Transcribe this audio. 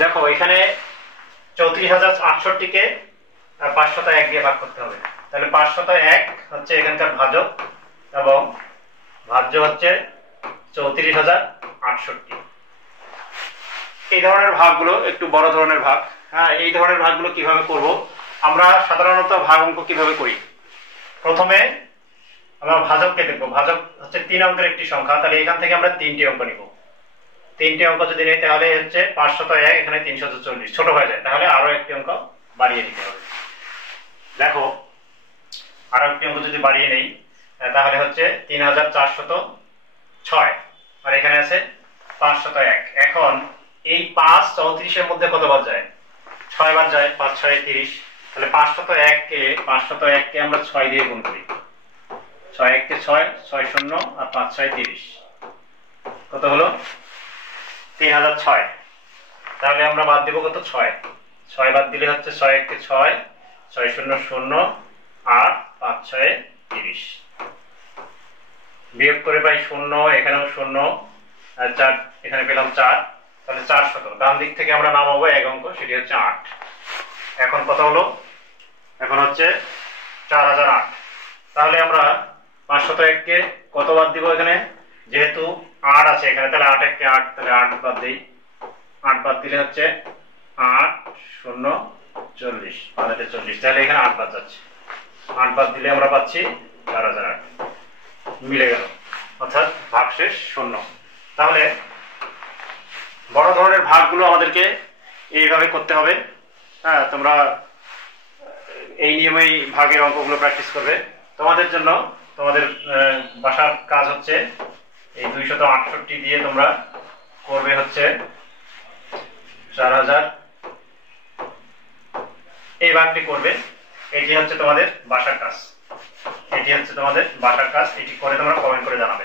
দেখো এখানে 34,068 কে 501 দিয়ে ভাগ করতে হবে। তাহলে 501 হচ্ছে এখানকার ভাজক এবং ভাজ্য হচ্ছে 34,068। এই ধরনের ভাগগুলো একটু বড় ধরনের ভাগ। হ্যাঁ, এই ধরনের ভাগগুলো কিভাবে করব? আমরা সাধারণত ভাগ অঙ্ক কিভাবে করি? প্রথমে আমরা ভাজককে দেখব। ভাজক হচ্ছে 3 অঙ্কের একটি সংখ্যা, তাহলে এখান থেকে আমরা 3টি অঙ্ক নিব। 3টি অঙ্ক যদি নেই তাহলে হচ্ছে 501, এখানে 340 ছোট হয়ে যায়, তাহলে আরো একটি অঙ্ক বাড়িয়ে নিতে হবে। দেখো আরো একটি অঙ্ক যদি বাড়িয়ে নেই তাহলে হচ্ছে 3,406, আর এখানে আছে 501। এখন এই 5 34-এর মধ্যে কতবার যায়? 6 বার যায়। 5 6 30, তাহলে 501 কে আমরা 6 দিয়ে গুণ করি। 6 1 কে 6, 6 0 আর 5 6 30, কত হলো? 3006। তাহলে আমরা বাদ দেব কত? 6 বাদ দিলে হচ্ছে 6 1 কে 6, 6 0 0 আর 5 6 30, বিয়োগ করে পাই 0, এখানেও 0 আর 4, এখানে পেলাম 4, তাহলে 400। ডান দিক থেকে আমরা নামাবো এক অঙ্ক, সেটি হচ্ছে 8। এখন কত হলো? এখন হচ্ছে 4008। তাহলে আমরা 501 কে কতবার দিব? এখানে যেহেতু 8 আছে এখানে, তাহলে 8 1 কে 8, তাহলে 8 বাদ দেই। 8 বাদ দিলে হচ্ছে 8 0 40, 40, তাহলে এখানে 8 বাদ যাচ্ছে। 8 বাদ দিলে আমরা পাচ্ছি 4008, মিলে গেল, অর্থাৎ ভাগশেষ 0। তাহলে বড় ধরনের ভাগগুলো আমাদেরকে এইভাবে করতে হবে। হ্যাঁ, তোমরা এই নিয়মেই ভাগের অঙ্কগুলো প্র্যাকটিস করবে। তোমাদের জন্য তোমাদের বাসার কাজ হচ্ছে এই 268 দিয়ে তোমরা করবে হচ্ছে 4000, এই ভাগটি করবে। এটি হচ্ছে তোমাদের বাসার কাজ, এটি হচ্ছে তোমাদের বাসার কাজ। এটি করে তোমরা কমেন্ট করে জানাবে।